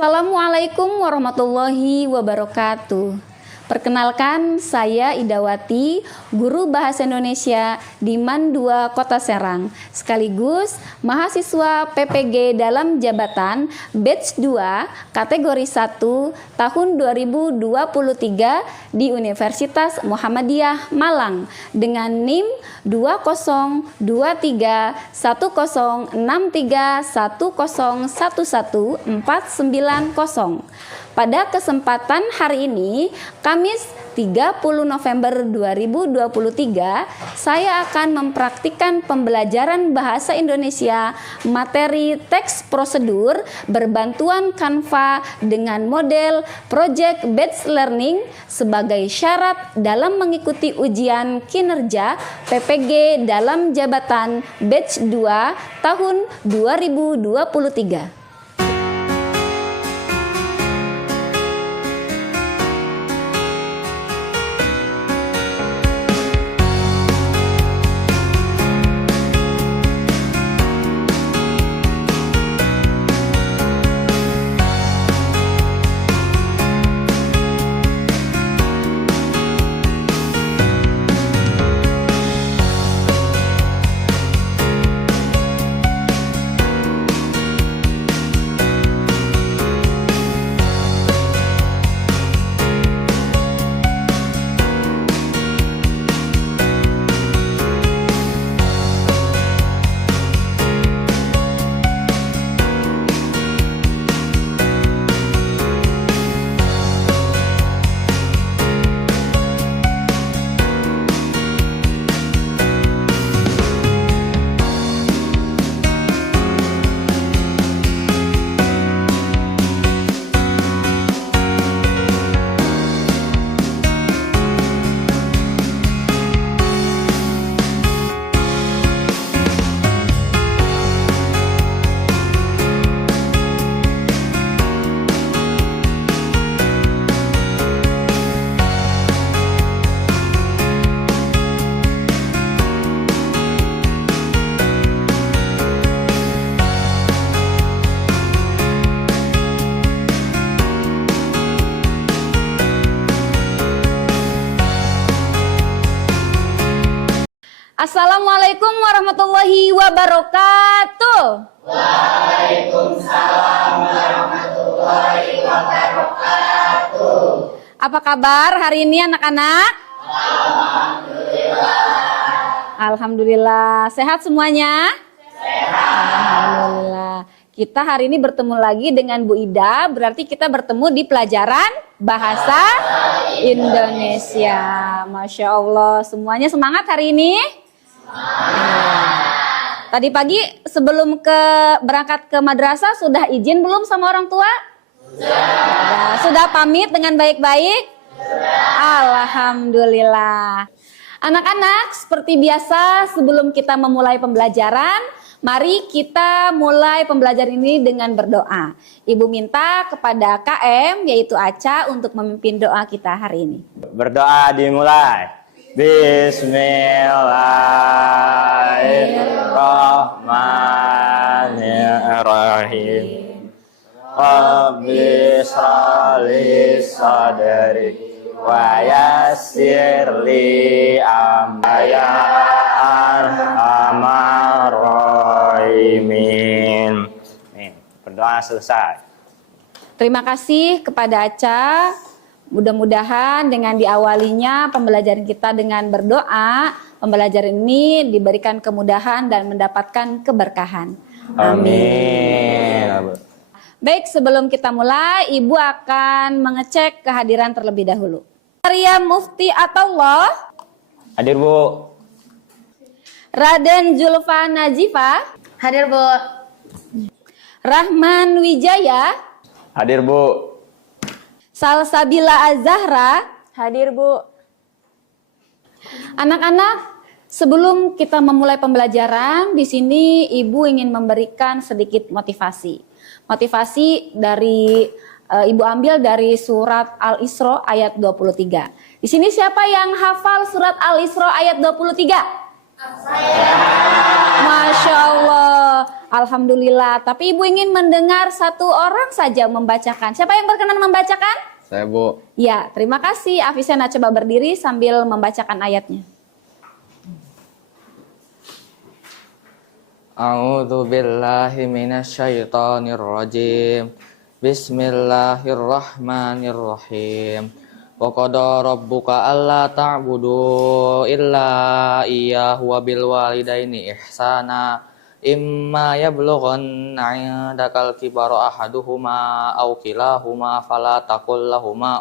Assalamualaikum warahmatullahi wabarakatuh. Perkenalkan, saya Idawati, guru Bahasa Indonesia di MAN 2 Kota Serang, sekaligus mahasiswa PPG dalam jabatan batch 2 kategori 1 tahun 2023 di Universitas Muhammadiyah Malang dengan NIM 20231063101149. Pada kesempatan hari ini, Kamis 30 November 2023, saya akan mempraktikkan pembelajaran bahasa Indonesia materi teks prosedur berbantuan Canva dengan model Project Based Learning sebagai syarat dalam mengikuti ujian kinerja PPG dalam jabatan batch 2 tahun 2023. Assalamualaikum warahmatullahi wabarakatuh. Waalaikumsalam warahmatullahi wabarakatuh. Apa kabar hari ini anak-anak? Alhamdulillah. Alhamdulillah. Sehat semuanya? Sehat. Alhamdulillah. Kita hari ini bertemu lagi dengan Bu Ida, berarti kita bertemu di pelajaran Bahasa Indonesia. Masya Allah, semuanya semangat hari ini? Tadi pagi sebelum berangkat ke madrasah sudah izin belum sama orang tua? Sudah pamit dengan baik-baik? Alhamdulillah. Anak-anak, seperti biasa sebelum kita memulai pembelajaran, mari kita mulai pembelajaran ini dengan berdoa. Ibu minta kepada KM yaitu Aca untuk memimpin doa kita hari ini. Berdoa dimulai. Bismillahirrahmanirrahim. Rabbi shrah li sadri wa yassir li amri ya arhamar rahimin. Nih, berdoa selesai. Terima kasih kepada Aca. Mudah-mudahan dengan diawalinya pembelajaran kita dengan berdoa, pembelajaran ini diberikan kemudahan dan mendapatkan keberkahan. Amin. Baik, sebelum kita mulai, Ibu akan mengecek kehadiran terlebih dahulu. Maria Mufti Atullah. Hadir, Bu. Raden Julfa Najifa. Hadir, Bu. Rahman Wijaya. Hadir, Bu. Salsabila Az-Zahra. Hadir, Bu. Anak-anak, sebelum kita memulai pembelajaran, di sini Ibu ingin memberikan sedikit motivasi. Motivasi dari Ibu ambil dari surat Al-Isra ayat 23. Di sini siapa yang hafal surat Al-Isra ayat 23? Masya Allah. Alhamdulillah. Tapi Ibu ingin mendengar satu orang saja membacakan. Siapa yang berkenan membacakan? Saya, Bu. Ya, terima kasih. Afisena coba berdiri sambil membacakan ayatnya. A'udzu billahi minasyaitonir rajim. Bismillahirrahmanirrahim. Wa qada rabbuka alla ta'budu illa iyyahu wa bil walidaini ihsana. Imma yablughanna 'indakal kibara ahaduhuma aw kilahuma fala taqul lahumā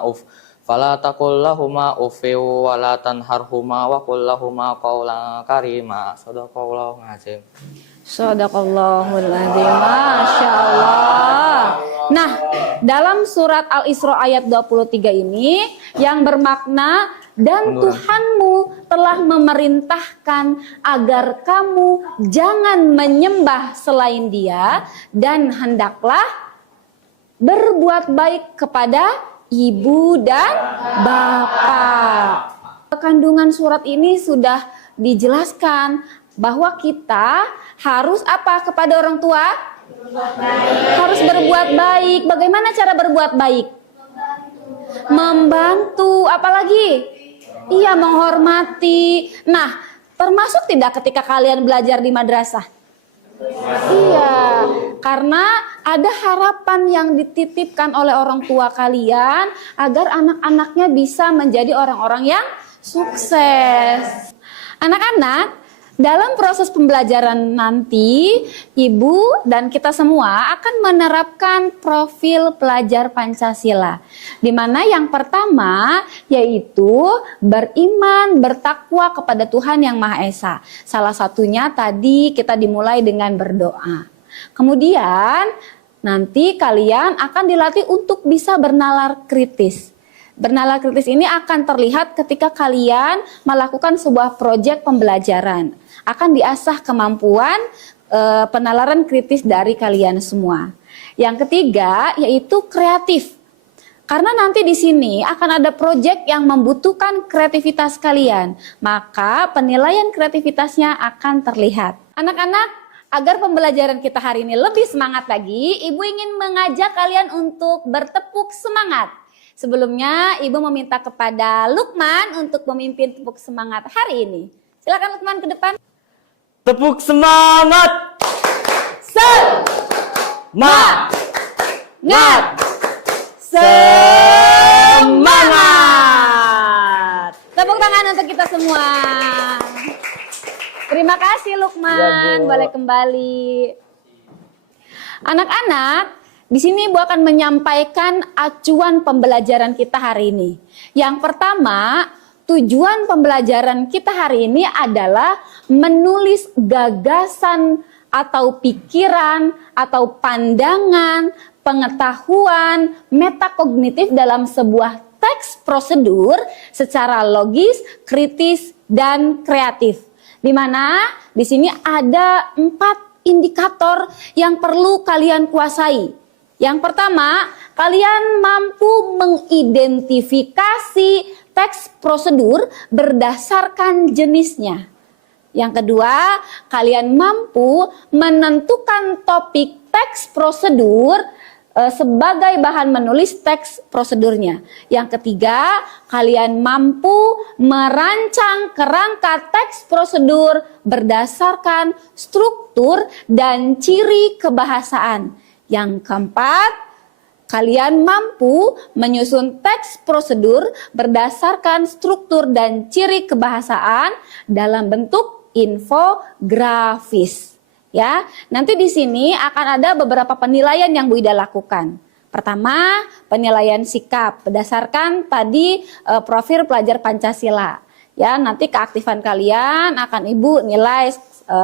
uffin wa la tanharhumā wa qul lahumā qawlan karīmā. Shadaqallahul 'azim. Shadaqallahul adzim. Masya Allah. Nah, dalam surat Al-Isra ayat 23 ini yang bermakna dan Tuhanmu telah memerintahkan agar kamu jangan menyembah selain Dia dan hendaklah berbuat baik kepada ibu dan bapak. Kandungan surat ini sudah dijelaskan bahwa kita harus apa kepada orang tua? Harus berbuat baik. Bagaimana cara berbuat baik? Membantu, apalagi? Iya, menghormati. Nah, termasuk tidak ketika kalian belajar di madrasah? Iya, karena ada harapan yang dititipkan oleh orang tua kalian agar anak-anaknya bisa menjadi orang-orang yang sukses. Anak-anak, dalam proses pembelajaran nanti, Ibu dan kita semua akan menerapkan profil pelajar Pancasila. Di mana yang pertama yaitu beriman, bertakwa kepada Tuhan Yang Maha Esa. Salah satunya tadi kita dimulai dengan berdoa. Kemudian nanti kalian akan dilatih untuk bisa bernalar kritis. Bernalar kritis ini akan terlihat ketika kalian melakukan sebuah proyek pembelajaran. Akan diasah kemampuan penalaran kritis dari kalian semua. Yang ketiga yaitu kreatif. Karena nanti di sini akan ada proyek yang membutuhkan kreativitas kalian. Maka penilaian kreativitasnya akan terlihat. Anak-anak, agar pembelajaran kita hari ini lebih semangat lagi, Ibu ingin mengajak kalian untuk bertepuk semangat. Sebelumnya, Ibu meminta kepada Lukman untuk memimpin tepuk semangat hari ini. Silakan Lukman ke depan. Tepuk semangat. Semangat. Semangat. Tepuk tangan untuk kita semua. Terima kasih Lukman. Boleh kembali. Anak-anak, di sini Ibu akan menyampaikan acuan pembelajaran kita hari ini. Yang pertama, tujuan pembelajaran kita hari ini adalah menulis gagasan atau pikiran atau pandangan, pengetahuan, metakognitif dalam sebuah teks prosedur secara logis, kritis, dan kreatif. Di mana di sini ada 4 indikator yang perlu kalian kuasai. Yang pertama, kalian mampu mengidentifikasi teks prosedur berdasarkan jenisnya. Yang kedua, kalian mampu menentukan topik teks prosedur sebagai bahan menulis teks prosedurnya. Yang ketiga, kalian mampu merancang kerangka teks prosedur berdasarkan struktur dan ciri kebahasaan. Yang keempat, kalian mampu menyusun teks prosedur berdasarkan struktur dan ciri kebahasaan dalam bentuk infografis. Ya, nanti di sini akan ada beberapa penilaian yang Bu Ida lakukan. Pertama, penilaian sikap berdasarkan tadi profil pelajar Pancasila. Ya, nanti keaktifan kalian akan Ibu nilai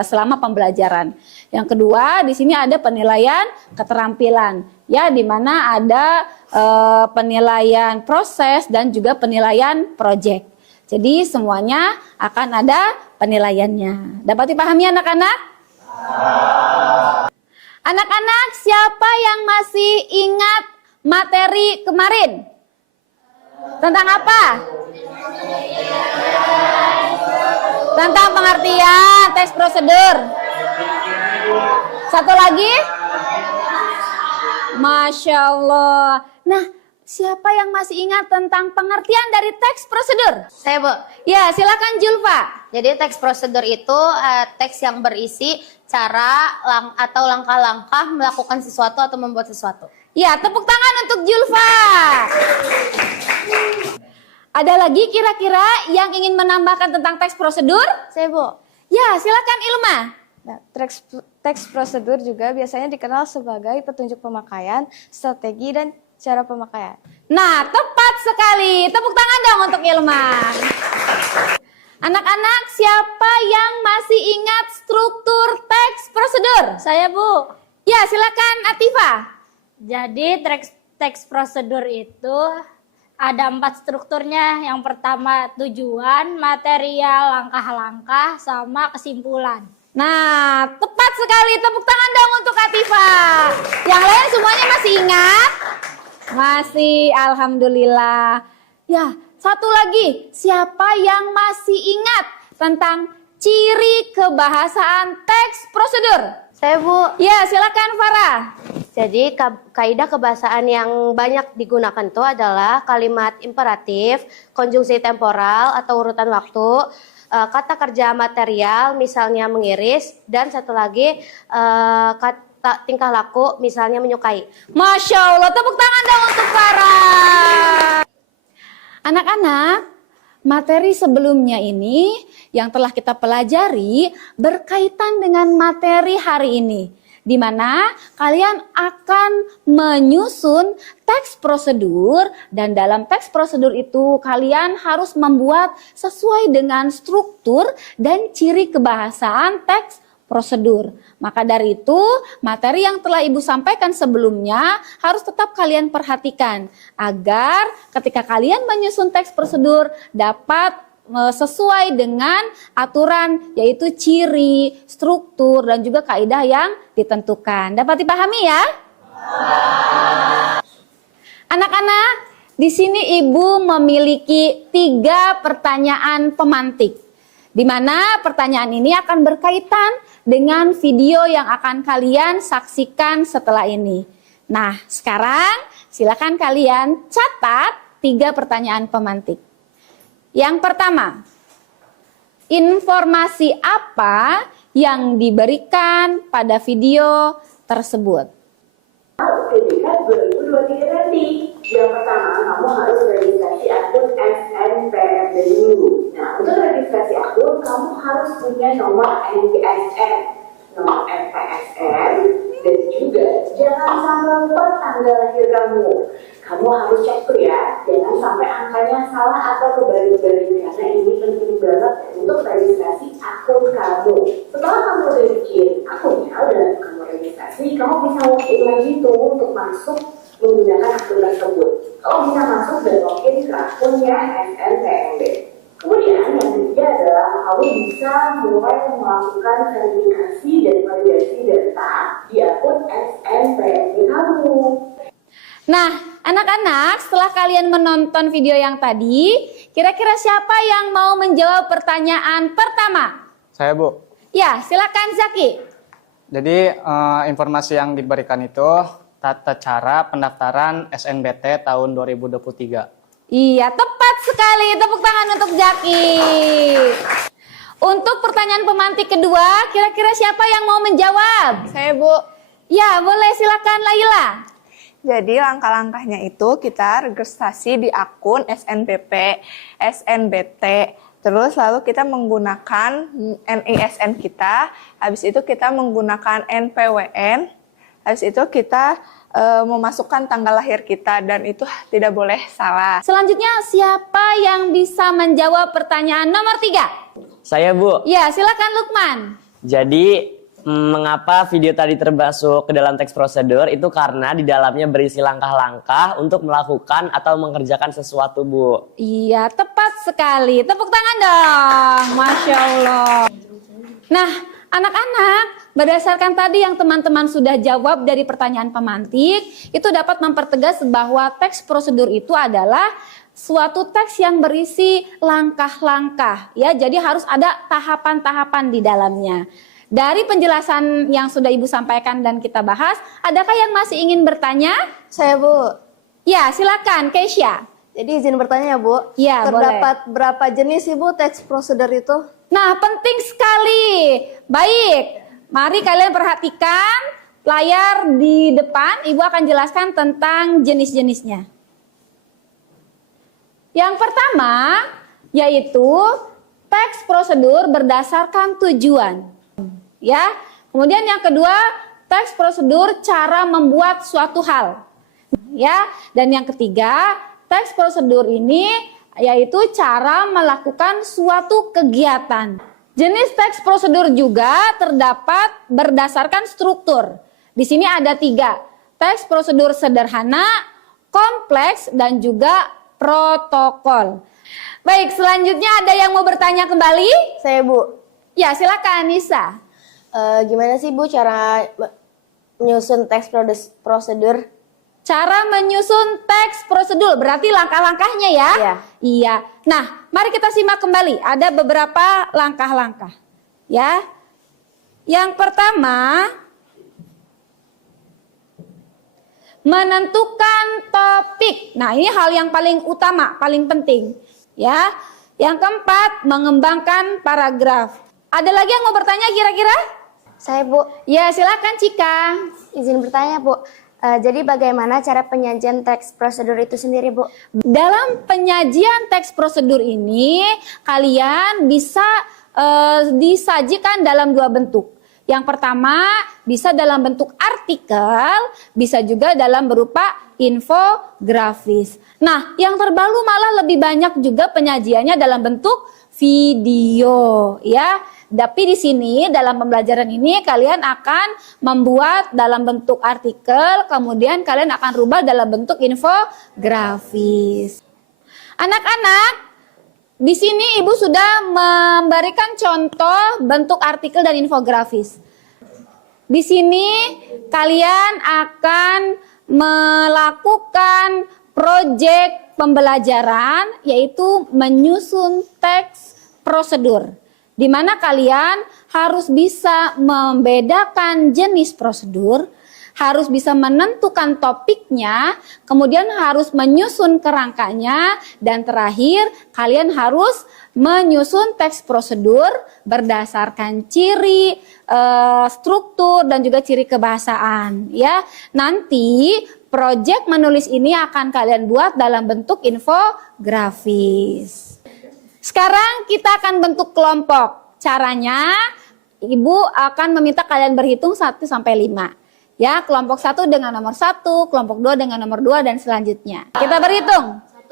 selama pembelajaran. Yang kedua, di sini ada penilaian keterampilan, ya, di mana ada penilaian proses dan juga penilaian proyek. Jadi semuanya akan ada penilaiannya. Dapat dipahami anak-anak? Anak-anak, siapa yang masih ingat materi kemarin? Tentang apa? Tentang pengertian teks prosedur. Satu lagi. Masya Allah. Nah, siapa yang masih ingat tentang pengertian dari teks prosedur? Saya, Bu. Ya, silakan Julfa. Jadi teks prosedur itu teks yang berisi cara atau langkah-langkah melakukan sesuatu atau membuat sesuatu. Ya, tepuk tangan untuk Julfa. Ada lagi kira-kira yang ingin menambahkan tentang teks prosedur? Saya, Bu. Ya, silakan Ilma. Nah, teks prosedur juga biasanya dikenal sebagai petunjuk pemakaian, strategi, dan cara pemakaian. Nah, tepat sekali. Tepuk tangan dong untuk Ilma. Anak-anak, siapa yang masih ingat struktur teks prosedur? Saya, Bu. Ya, silakan Atifa. Jadi teks prosedur itu ada 4 strukturnya. Yang pertama tujuan, material, langkah-langkah, sama kesimpulan. Nah, tepat sekali. Tepuk tangan dong untuk Atifa. Yang lain semuanya masih ingat? Masih, alhamdulillah. Ya, satu lagi. Siapa yang masih ingat tentang ciri kebahasaan teks prosedur? Saya, Bu. Ya, silakan Farah. Jadi kaidah kebahasaan yang banyak digunakan itu adalah kalimat imperatif, konjungsi temporal atau urutan waktu, kata kerja material misalnya mengiris, dan satu lagi kata tingkah laku misalnya menyukai. Masya Allah, tepuk tangan dong untuk Farah. Anak-anak, materi sebelumnya ini yang telah kita pelajari berkaitan dengan materi hari ini, di mana kalian akan menyusun teks prosedur, dan dalam teks prosedur itu kalian harus membuat sesuai dengan struktur dan ciri kebahasaan teks prosedur. Maka dari itu, materi yang telah Ibu sampaikan sebelumnya harus tetap kalian perhatikan agar ketika kalian menyusun teks prosedur dapat sesuai dengan aturan, yaitu ciri, struktur, dan juga kaidah yang ditentukan. Dapat dipahami ya? Anak-anak, di sini Ibu memiliki 3 pertanyaan pemantik, di mana pertanyaan ini akan berkaitan dengan video yang akan kalian saksikan setelah ini. Nah, sekarang silakan kalian catat 3 pertanyaan pemantik. Yang pertama, informasi apa yang diberikan pada video tersebut? Ketika 2023 nanti, yang pertama kamu harus registrasi akun SNPMB dulu. Nah, untuk registrasi akun kamu harus punya nomor NPSN, nomor NPSN, dan juga jangan sampai lupa tanggal lahir kamu. Kamu harus cek tuh ya, jangan sampai angkanya salah atau kebalik-balik, karena ini penting banget untuk registrasi akun kamu. Setelah kamu udah bikin akunnya, udah kamu registrasi, kamu bisa login lagi tuh untuk masuk menggunakan akun tersebut. Kamu bisa masuk dan login ke akunnya SNPMB. Kemudian yang ketiga adalah kamu bisa mulai melakukan verifikasi dan validasi data di akun SNPMB kamu. Nah, anak-anak, setelah kalian menonton video yang tadi, kira-kira siapa yang mau menjawab pertanyaan pertama? Saya, Bu. Ya, silakan Zaki. Jadi informasi yang diberikan itu tata cara pendaftaran SNBT tahun 2023. Iya, tepat sekali. Tepuk tangan untuk Zaki. Untuk pertanyaan pemantik kedua, kira-kira siapa yang mau menjawab? Saya, Bu. Ya, boleh, silakan Laila. Jadi langkah-langkahnya itu kita registrasi di akun SNBP, SNBT, terus lalu kita menggunakan NISN kita, habis itu kita menggunakan NPWN, habis itu kita memasukkan tanggal lahir kita, dan itu tidak boleh salah. Selanjutnya, siapa yang bisa menjawab pertanyaan nomor 3? Saya, Bu. Ya, silakan Lukman. Jadi, mengapa video tadi termasuk ke dalam teks prosedur itu karena di dalamnya berisi langkah-langkah untuk melakukan atau mengerjakan sesuatu, Bu. Iya, tepat sekali. Tepuk tangan dong. Masya Allah. Nah, Anak-anak, berdasarkan tadi yang teman-teman sudah jawab dari pertanyaan pemantik, itu dapat mempertegas bahwa teks prosedur itu adalah suatu teks yang berisi langkah-langkah, ya. Jadi harus ada tahapan-tahapan di dalamnya. Dari penjelasan yang sudah Ibu sampaikan dan kita bahas, adakah yang masih ingin bertanya? Saya Bu. Ya, silakan, Keisha. Jadi izin bertanya ya Bu. Ya, Terdapat berapa jenis Ibu teks prosedur itu? Nah, penting sekali. Baik, mari kalian perhatikan layar di depan. Ibu akan jelaskan tentang jenis-jenisnya. Yang pertama, yaitu teks prosedur berdasarkan tujuan. Ya. Kemudian yang kedua, teks prosedur cara membuat suatu hal. Ya. Dan yang ketiga, teks prosedur ini yaitu cara melakukan suatu kegiatan. Jenis teks prosedur juga terdapat berdasarkan struktur. Di sini ada 3. Teks prosedur sederhana, kompleks, dan juga protokol. Baik, selanjutnya ada yang mau bertanya kembali? Saya Bu. Ya, silakan Nisa. Gimana sih Bu cara menyusun teks prosedur? Cara menyusun teks prosedur, berarti langkah-langkahnya ya? Iya. Iya. Nah, mari kita simak kembali. Ada beberapa langkah-langkah. Ya. Yang pertama, menentukan topik. Nah, ini hal yang paling utama, paling penting. Ya. Yang keempat, mengembangkan paragraf. Ada lagi yang mau bertanya kira-kira? Saya Bu. Ya, silakan Cika. Izin bertanya Bu. Jadi bagaimana cara penyajian teks prosedur itu sendiri Bu? Dalam penyajian teks prosedur ini, kalian bisa disajikan dalam 2 bentuk. Yang pertama, bisa dalam bentuk artikel, bisa juga dalam berupa infografis. Nah, yang terbaru malah lebih banyak juga penyajiannya dalam bentuk video, ya. Tapi di sini dalam pembelajaran ini kalian akan membuat dalam bentuk artikel, kemudian kalian akan rubah dalam bentuk infografis. Anak-anak, di sini Ibu sudah memberikan contoh bentuk artikel dan infografis. Di sini kalian akan melakukan proyek pembelajaran, yaitu menyusun teks prosedur, di mana kalian harus bisa membedakan jenis prosedur, harus bisa menentukan topiknya, kemudian harus menyusun kerangkanya, dan terakhir kalian harus menyusun teks prosedur berdasarkan ciri, struktur, dan juga ciri kebahasaan. Ya, nanti proyek menulis ini akan kalian buat dalam bentuk infografis. Sekarang kita akan bentuk kelompok. Caranya, Ibu akan meminta kalian berhitung 1 sampai 5. Ya, kelompok 1 dengan nomor 1, kelompok 2 dengan nomor 2, dan selanjutnya. Kita berhitung. 1,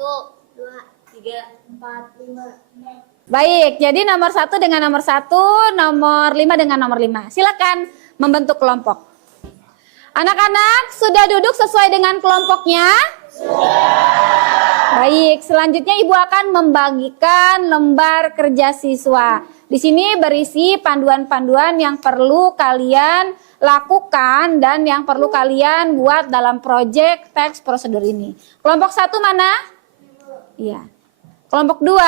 2, 3, 4, 5. Baik, jadi nomor 1 dengan nomor 1, nomor 5 dengan nomor 5. Silakan membentuk kelompok. Anak-anak sudah duduk sesuai dengan kelompoknya? Baik, selanjutnya Ibu akan membagikan lembar kerja siswa. Di sini berisi panduan-panduan yang perlu kalian lakukan dan yang perlu kalian buat dalam proyek teks prosedur ini. Kelompok 1 mana? Iya. Kelompok 2?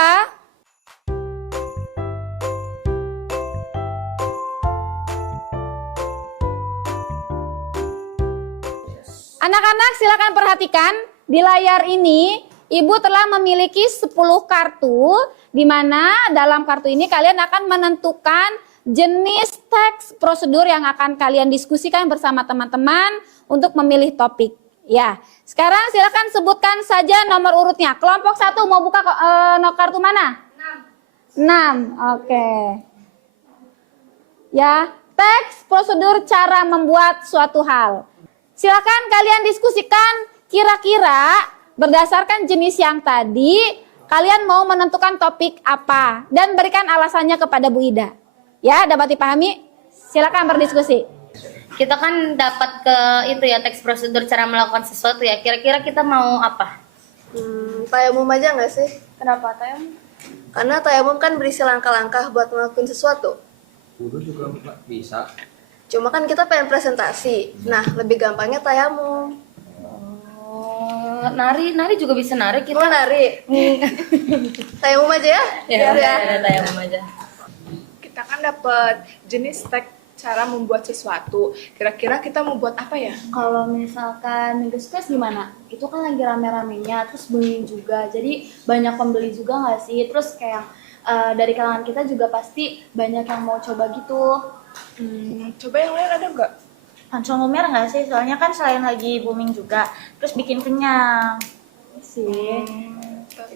Anak-anak silakan perhatikan. Di layar ini, Ibu telah memiliki 10 kartu, di mana dalam kartu ini kalian akan menentukan jenis teks prosedur yang akan kalian diskusikan bersama teman-teman untuk memilih topik. Ya, sekarang silakan sebutkan saja nomor urutnya. Kelompok 1 mau buka kartu mana? 6. Oke. Ya, teks prosedur cara membuat suatu hal. Silakan kalian diskusikan. Kira-kira berdasarkan jenis yang tadi, kalian mau menentukan topik apa dan berikan alasannya kepada Bu Ida. Ya, dapat dipahami? Silakan berdiskusi. Kita kan dapat ke itu ya teks prosedur cara melakukan sesuatu ya. Kira-kira kita mau apa? Tayamum aja nggak sih? Kenapa tayamum? Karena tayamum kan berisi langkah-langkah buat melakukan sesuatu. Wudhu juga bisa. Cuma kan kita pengen presentasi. Nah, lebih gampangnya tayamum. Oh, nari juga bisa nari kita. Mau nari? Tayamum aja ya? Ya, tayamum aja. Kita kan dapat jenis teks cara membuat sesuatu. Kira-kira kita mau buat apa ya? Kalau misalkan minggu sukses gimana? Itu kan lagi rame-ramenya, terus booming juga. Jadi banyak pembeli juga nggak sih? Terus kayak dari kalangan kita juga pasti banyak yang mau coba gitu. Coba yang lain ada nggak? Pancong lumer nggak sih? Soalnya kan selain lagi booming juga, terus bikin kenyang. Sih.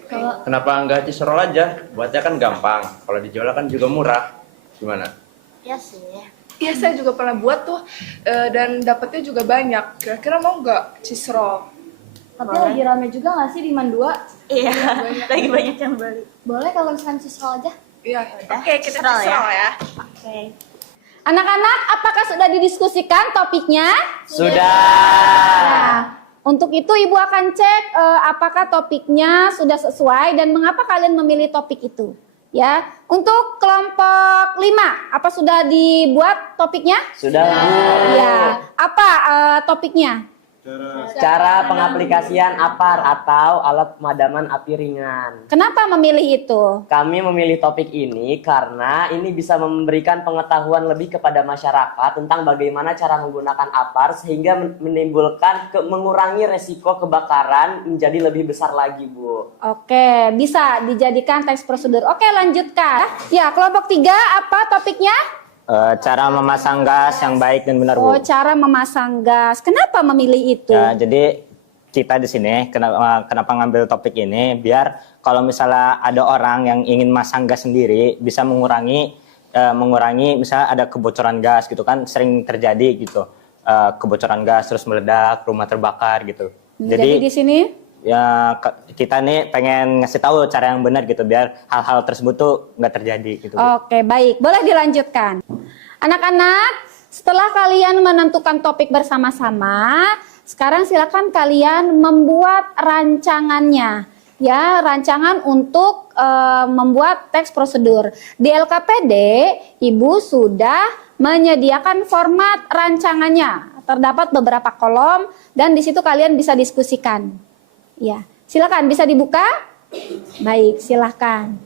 Kalau Kenapa nggak cisrol aja? Buatnya kan gampang. Kalau dijual kan juga murah. Gimana? ya sih. Iya, saya juga pernah buat tuh dan dapetnya juga banyak. Kira-kira mau nggak cheese roll? Tapi lagi rame juga nggak sih di Mandua? Iya, lagi banyak yang beli. Boleh kalau misalkan siswa aja? Iya, oke, kita cheese roll ya. Oke. Anak-anak, apakah sudah didiskusikan topiknya? Sudah. Nah, untuk itu Ibu akan cek apakah topiknya sudah sesuai dan mengapa kalian memilih topik itu. Ya, untuk kelompok 5, apa sudah dibuat topiknya? Sudah, Bu. Ya, apa topiknya? Cara pengaplikasian APAR atau alat pemadaman api ringan. Kenapa memilih itu? Kami memilih topik ini karena ini bisa memberikan pengetahuan lebih kepada masyarakat tentang bagaimana cara menggunakan APAR sehingga menimbulkan mengurangi resiko kebakaran menjadi lebih besar lagi, Bu. Oke, bisa dijadikan teks prosedur. Oke, lanjutkan. Ya, kelompok 3, apa topiknya? Cara memasang gas yang baik dan benar, Oh, Bu. cara memasang gas. Kenapa memilih itu? Ya, jadi kita di sini kenapa ngambil topik ini biar kalau misalnya ada orang yang ingin masang gas sendiri bisa mengurangi misalnya ada kebocoran gas gitu kan, sering terjadi gitu. Kebocoran gas terus meledak, rumah terbakar gitu. Jadi di sini ya kita nih pengen ngasih tahu cara yang benar gitu biar hal-hal tersebut tuh nggak terjadi gitu, Bu. Oke, baik. Boleh dilanjutkan. Anak-anak, setelah kalian menentukan topik bersama-sama, sekarang silakan kalian membuat rancangannya. Ya, rancangan untuk membuat teks prosedur. Di LKPD, Ibu sudah menyediakan format rancangannya. Terdapat beberapa kolom dan di situ kalian bisa diskusikan. Ya, silakan bisa dibuka. Baik, silakan.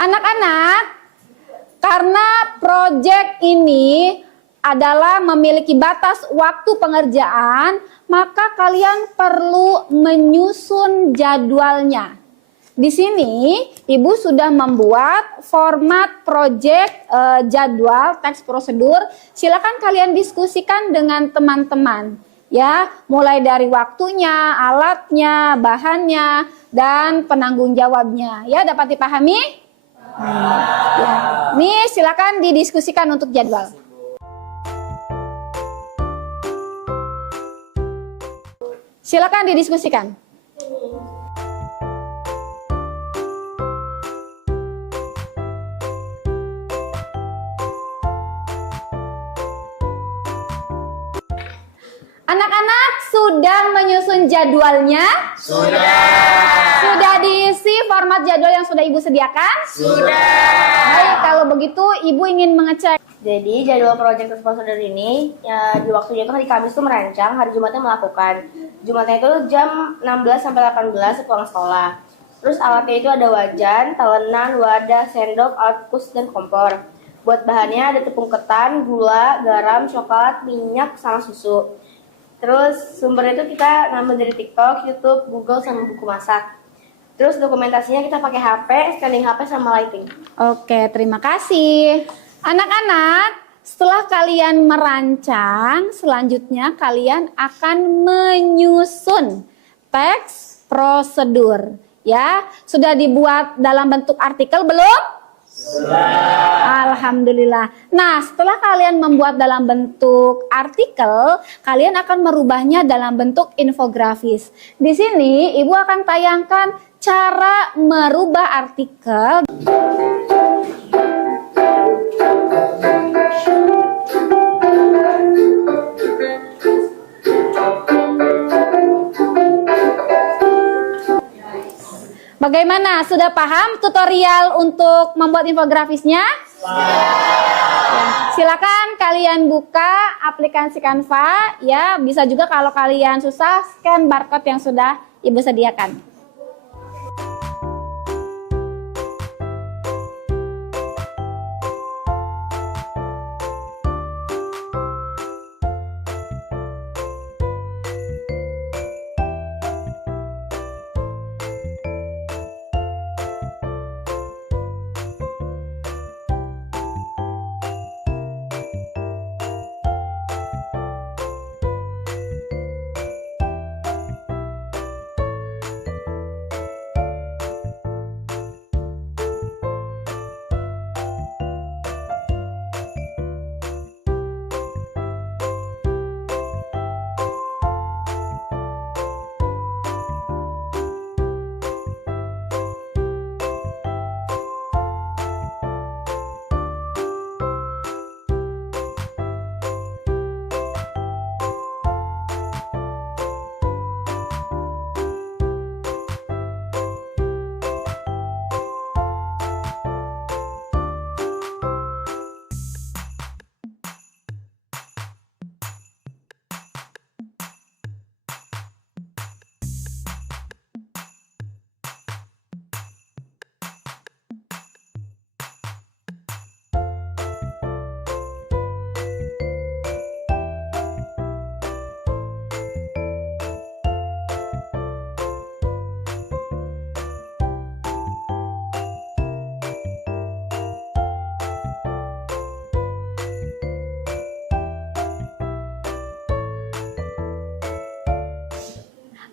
Anak-anak, karena proyek ini adalah memiliki batas waktu pengerjaan, maka kalian perlu menyusun jadwalnya. Di sini Ibu sudah membuat format proyek jadwal teks prosedur. Silakan kalian diskusikan dengan teman-teman. Ya, mulai dari waktunya, alatnya, bahannya, dan penanggung jawabnya. Ya, dapat dipahami? Ya. Nih, silakan didiskusikan untuk jadwal. Silakan didiskusikan. Anak-anak sudah menyusun jadwalnya? Sudah diisi format jadwal yang sudah Ibu sediakan? Baik, kalau begitu Ibu ingin mengecek. Jadi jadwal proyek teks prosedur ini ya, di waktunya itu hari Kamis itu merancang, hari Jumatnya melakukan. Jumatnya itu jam 16 sampai 18 pulang sekolah. Terus alatnya itu ada wajan, talenan, wadah, sendok, alat kus, dan kompor. Buat bahannya ada tepung ketan, gula, garam, coklat, minyak, sama susu. Terus sumbernya itu kita ngambil dari TikTok, YouTube, Google, sama buku masak. Terus dokumentasinya kita pakai HP, scanning HP, sama lighting. Oke, terima kasih. Anak-anak, setelah kalian merancang, selanjutnya kalian akan menyusun teks prosedur. Ya, sudah dibuat dalam bentuk artikel belum? Alhamdulillah. Nah, setelah kalian membuat dalam bentuk artikel, kalian akan merubahnya dalam bentuk infografis. Di sini Ibu akan tayangkan cara merubah artikel. Bagaimana? Sudah paham tutorial untuk membuat infografisnya? Ya, silakan kalian buka aplikasi Canva ya. Bisa juga kalau kalian susah scan barcode yang sudah Ibu sediakan.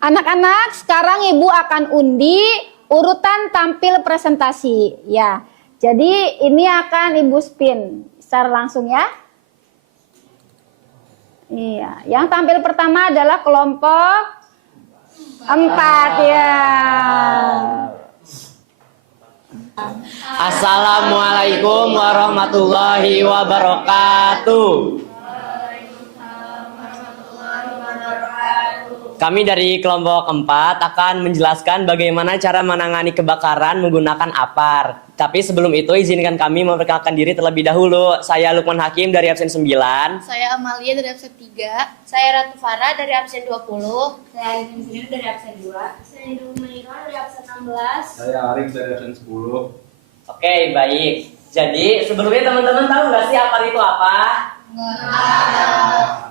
Anak-anak, sekarang Ibu akan undi urutan tampil presentasi ya. Jadi ini akan Ibu spin secara langsung ya. Iya, yang tampil pertama adalah kelompok 4 ya. Assalamualaikum warahmatullahi wabarakatuh. Kami dari kelompok 4 akan menjelaskan bagaimana cara menangani kebakaran menggunakan APAR. Tapi sebelum itu izinkan kami memperkenalkan diri terlebih dahulu. Saya Lukman Hakim dari absen 9. Saya Amalia dari absen 3. Saya Ratu Farah dari absen 20. Saya Aidin sendiri dari absen 2. Saya Dumaira dari absen 16. Saya Arif dari absen 10. Oke, baik. Jadi sebelumnya teman-teman tahu nggak sih APAR itu apa?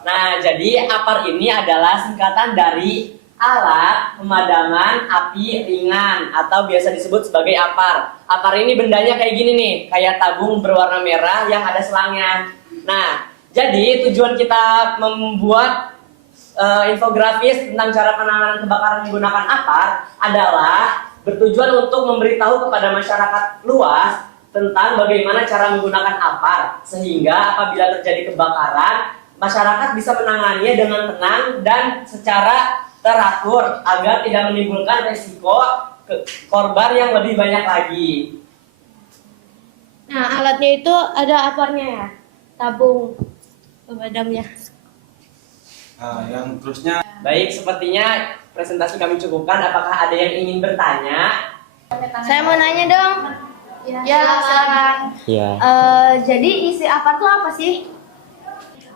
Nah, jadi APAR ini adalah singkatan dari alat pemadaman api ringan atau biasa disebut sebagai APAR. APAR ini bendanya kayak gini nih, kayak tabung berwarna merah yang ada selangnya. Nah, jadi tujuan kita membuat infografis tentang cara penanganan kebakaran menggunakan APAR adalah bertujuan untuk memberitahu kepada masyarakat luas tentang bagaimana cara menggunakan APAR, sehingga apabila terjadi kebakaran, masyarakat bisa menanganinya dengan tenang dan secara teratur agar tidak menimbulkan resiko korban yang lebih banyak lagi. Nah, alatnya itu ada APAR-nya ya, tabung pemadamnya. Nah, yang terusnya. Baik, sepertinya presentasi kami cukupkan. Apakah ada yang ingin bertanya? Saya mau nanya dong. Ya, silakan. Ya. Jadi isi APAR itu apa sih?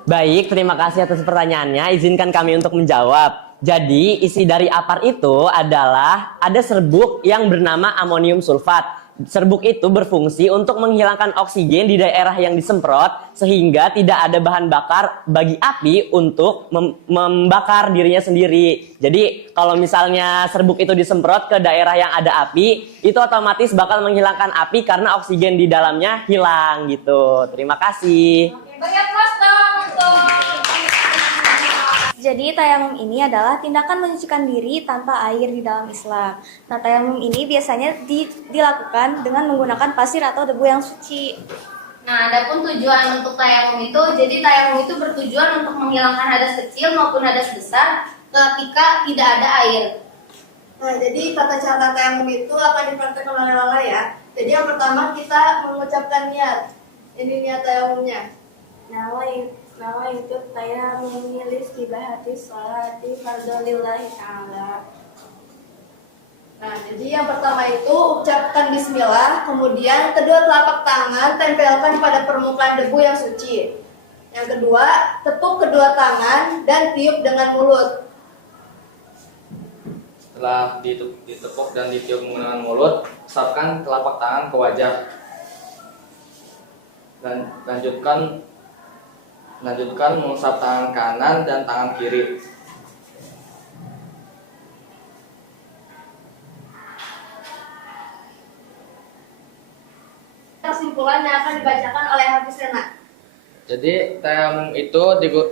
Baik, terima kasih atas pertanyaannya. Izinkan kami untuk menjawab. Jadi, isi dari APAR itu adalah ada serbuk yang bernama amonium sulfat. Serbuk itu berfungsi untuk menghilangkan oksigen di daerah yang disemprot sehingga tidak ada bahan bakar bagi api untuk membakar dirinya sendiri. Jadi kalau misalnya serbuk itu disemprot ke daerah yang ada api, itu otomatis bakal menghilangkan api karena oksigen di dalamnya hilang gitu. Terima kasih. Jadi tayamum ini adalah tindakan menyucikan diri tanpa air di dalam Islam. Nah, tayamum ini biasanya dilakukan dengan menggunakan pasir atau debu yang suci. Nah, adapun tujuan untuk tayamum itu, jadi tayamum itu bertujuan untuk menghilangkan hadas kecil maupun hadas besar ketika tidak ada air. Nah, jadi tata cara tayamum itu akan dipraktekkan oleh Lala ya. Jadi yang pertama kita mengucapkan niat. Ini niat tayamumnya. Nawa itu tayamum milis kibahati sholati fardolillahi ta'ala. Nah, jadi yang pertama itu ucapkan bismillah, kemudian kedua telapak tangan tempelkan pada permukaan debu yang suci. Yang kedua, tepuk kedua tangan dan tiup dengan mulut. Setelah ditepuk dan ditiup menggunakan mulut, usapkan telapak tangan ke wajah. Dan lanjutkan mengusap tangan kanan dan tangan kiri. Kesimpulan yang akan dibacakan oleh Hafiz Rena. Jadi tayamum itu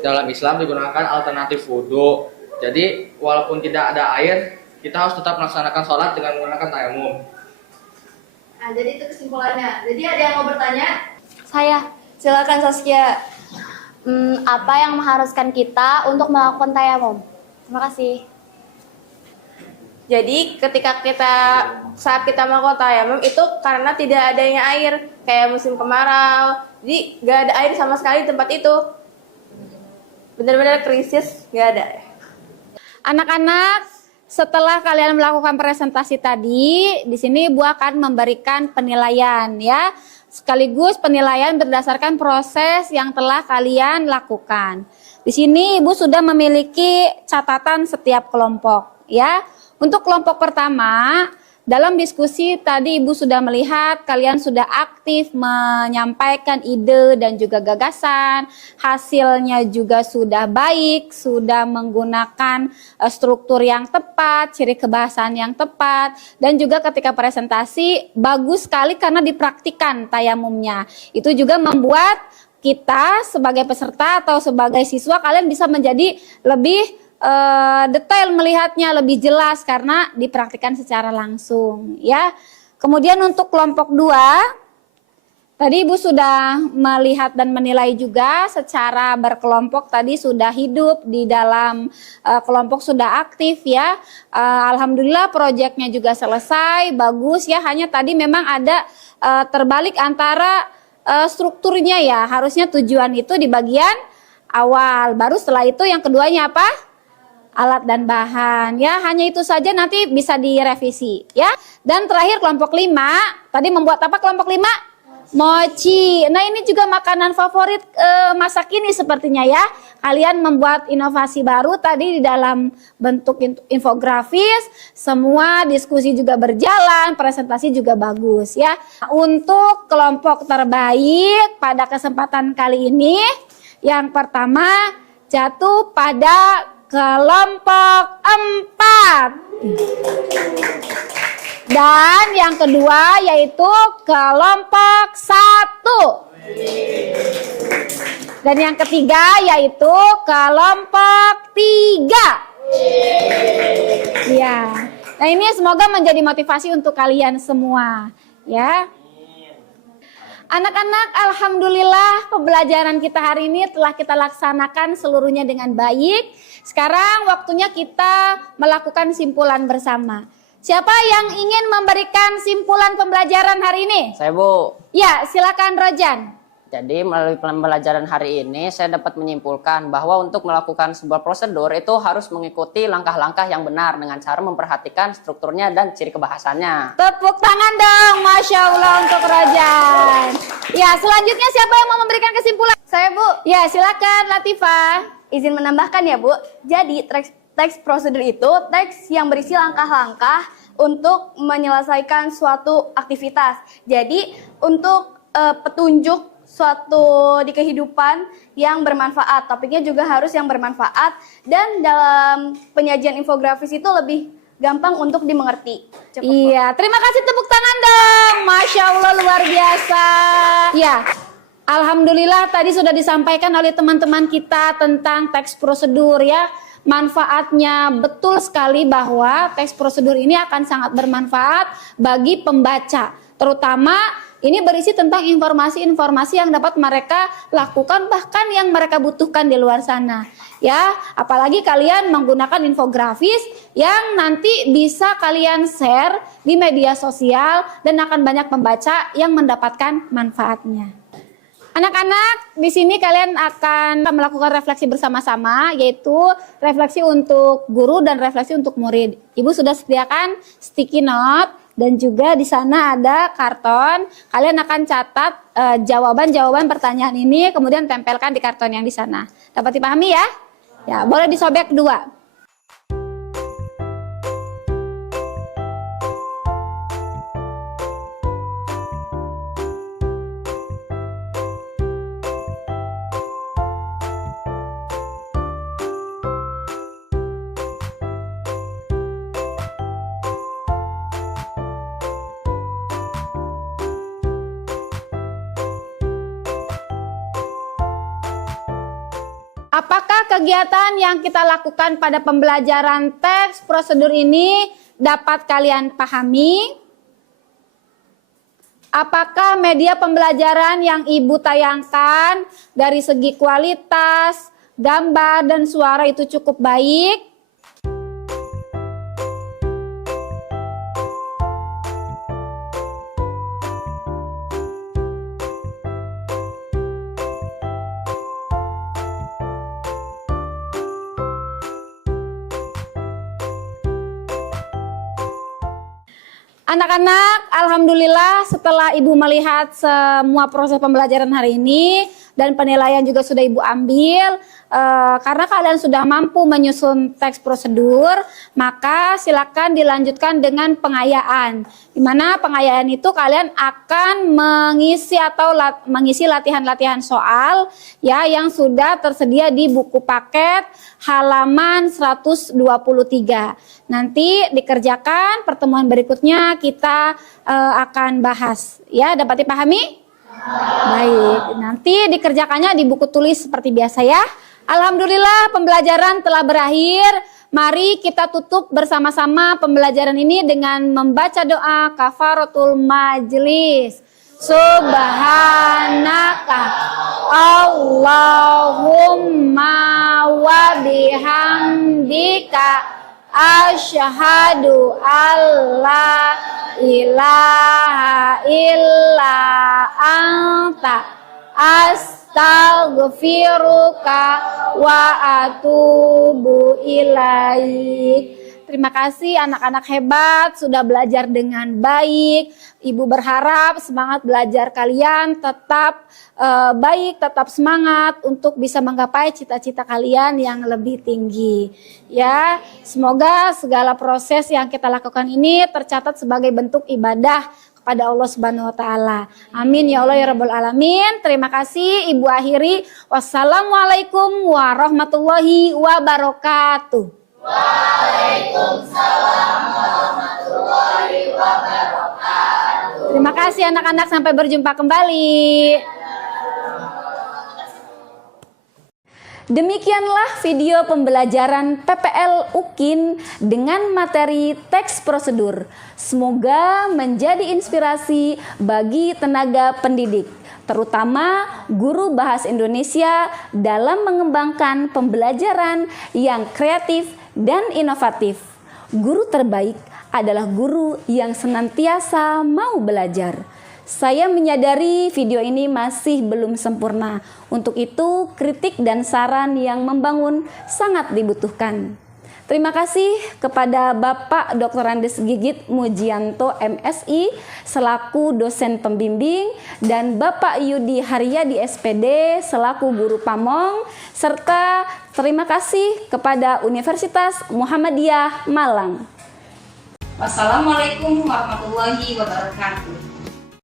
dalam Islam digunakan alternatif wudhu. Jadi walaupun tidak ada air, kita harus tetap melaksanakan sholat dengan menggunakan tayamum. Nah, jadi itu kesimpulannya. Jadi ada yang mau bertanya? Saya, silakan Saskia. Apa yang mengharuskan kita untuk melakukan tayamum? Terima kasih. Jadi ketika saat kita melakukan tayamum itu karena tidak adanya air, kayak musim kemarau, jadi nggak ada air sama sekali di tempat itu. Benar-benar krisis, nggak ada. Anak-anak, setelah kalian melakukan presentasi tadi, di sini Ibu akan memberikan penilaian ya. Sekaligus penilaian berdasarkan proses yang telah kalian lakukan. Di sini Ibu sudah memiliki catatan setiap kelompok ya. Untuk kelompok pertama, dalam diskusi tadi Ibu sudah melihat kalian sudah aktif menyampaikan ide dan juga gagasan. Hasilnya juga sudah baik, sudah menggunakan struktur yang tepat, ciri kebahasan yang tepat. Dan juga ketika presentasi bagus sekali karena dipraktikkan tayamumnya. Itu juga membuat kita sebagai peserta atau sebagai siswa kalian bisa menjadi lebih detail melihatnya, lebih jelas karena dipraktikkan secara langsung ya. Kemudian untuk kelompok 2 tadi Ibu sudah melihat dan menilai juga secara berkelompok tadi sudah hidup di dalam kelompok, sudah aktif ya. Alhamdulillah proyeknya juga selesai, bagus ya. Hanya tadi memang ada terbalik antara strukturnya ya. Harusnya tujuan itu di bagian awal, baru setelah itu yang keduanya apa? Alat dan bahan ya, hanya itu saja, nanti bisa direvisi ya. Dan terakhir kelompok 5 tadi membuat apa kelompok 5? Mochi. Nah ini juga makanan favorit masa kini sepertinya ya. Kalian membuat inovasi baru tadi di dalam bentuk infografis, semua diskusi juga berjalan, presentasi juga bagus ya. Untuk kelompok terbaik pada kesempatan kali ini, yang pertama jatuh pada kelompok 4. Dan yang kedua yaitu kelompok 1. Dan yang ketiga yaitu kelompok 3. Ya. Nah, ini semoga menjadi motivasi untuk kalian semua, ya. Anak-anak, alhamdulillah pembelajaran kita hari ini telah kita laksanakan seluruhnya dengan baik. Sekarang waktunya kita melakukan simpulan bersama. Siapa yang ingin memberikan simpulan pembelajaran hari ini? Saya, Bu. Ya, silakan Rojan. Jadi melalui pembelajaran hari ini saya dapat menyimpulkan bahwa untuk melakukan sebuah prosedur itu harus mengikuti langkah-langkah yang benar dengan cara memperhatikan strukturnya dan ciri kebahasannya. Tepuk tangan dong, Masya Allah untuk Rojan. Ya, selanjutnya siapa yang mau memberikan kesimpulan? Saya, Bu. Ya, silakan Latifah. Izin menambahkan ya, Bu. Jadi teks prosedur itu teks yang berisi langkah-langkah untuk menyelesaikan suatu aktivitas. Jadi untuk petunjuk suatu di kehidupan yang bermanfaat. Topiknya juga harus yang bermanfaat dan dalam penyajian infografis itu lebih gampang untuk dimengerti. Iya, terima kasih, tepuk tangan dong. Masya Allah, luar biasa. Ya, alhamdulillah tadi sudah disampaikan oleh teman-teman kita tentang teks prosedur ya. Manfaatnya betul sekali bahwa teks prosedur ini akan sangat bermanfaat bagi pembaca. Terutama ini berisi tentang informasi-informasi yang dapat mereka lakukan bahkan yang mereka butuhkan di luar sana. Ya, apalagi kalian menggunakan infografis yang nanti bisa kalian share di media sosial dan akan banyak pembaca yang mendapatkan manfaatnya. Anak-anak, di sini kalian akan melakukan refleksi bersama-sama, yaitu refleksi untuk guru dan refleksi untuk murid. Ibu sudah sediakan sticky note dan juga di sana ada karton. Kalian akan catat jawaban-jawaban pertanyaan ini, kemudian tempelkan di karton yang di sana. Dapat dipahami ya? Ya, boleh disobek dua. Apakah kegiatan yang kita lakukan pada pembelajaran teks prosedur ini dapat kalian pahami? Apakah media pembelajaran yang Ibu tayangkan dari segi kualitas, gambar, dan suara itu cukup baik? Anak-anak, alhamdulillah setelah Ibu melihat semua proses pembelajaran hari ini dan penilaian juga sudah Ibu ambil, karena kalian sudah mampu menyusun teks prosedur, maka silakan dilanjutkan dengan pengayaan. Di mana pengayaan itu kalian akan mengisi latihan-latihan soal ya yang sudah tersedia di buku paket halaman 123. Nanti dikerjakan, pertemuan berikutnya kita akan bahas. Ya, dapat dipahami? Baik, nanti dikerjakannya di buku tulis seperti biasa ya. Alhamdulillah pembelajaran telah berakhir. Mari kita tutup bersama-sama pembelajaran ini dengan membaca doa kafaratul majlis. Subhanaka Allahumma wa bihamdika asyhadu alla ilaha illa anta astaghfiruka wa atubu ilaik. Terima kasih anak-anak hebat sudah belajar dengan baik. Ibu berharap semangat belajar kalian tetap baik, tetap semangat untuk bisa menggapai cita-cita kalian yang lebih tinggi. Ya, semoga segala proses yang kita lakukan ini tercatat sebagai bentuk ibadah kepada Allah Subhanahu wa taala. Amin ya Allah ya rabbal alamin. Terima kasih Ibu akhiri. Wassalamualaikum warahmatullahi wabarakatuh. Waalaikumsalam warahmatullahi wabarakatuh. Terima kasih anak-anak, sampai berjumpa kembali. Demikianlah video pembelajaran PPL UKIN dengan materi teks prosedur. Semoga menjadi inspirasi bagi tenaga pendidik, terutama guru bahasa Indonesia dalam mengembangkan pembelajaran yang kreatif dan inovatif. Guru terbaik adalah guru yang senantiasa mau belajar. Saya menyadari video ini masih belum sempurna. Untuk itu, kritik dan saran yang membangun sangat dibutuhkan. Terima kasih kepada Bapak Dr. Andes Gigit Mujianto MSI selaku dosen pembimbing dan Bapak Yudi Haryadi SPD selaku guru pamong, serta terima kasih kepada Universitas Muhammadiyah Malang. Wassalamualaikum warahmatullahi wabarakatuh.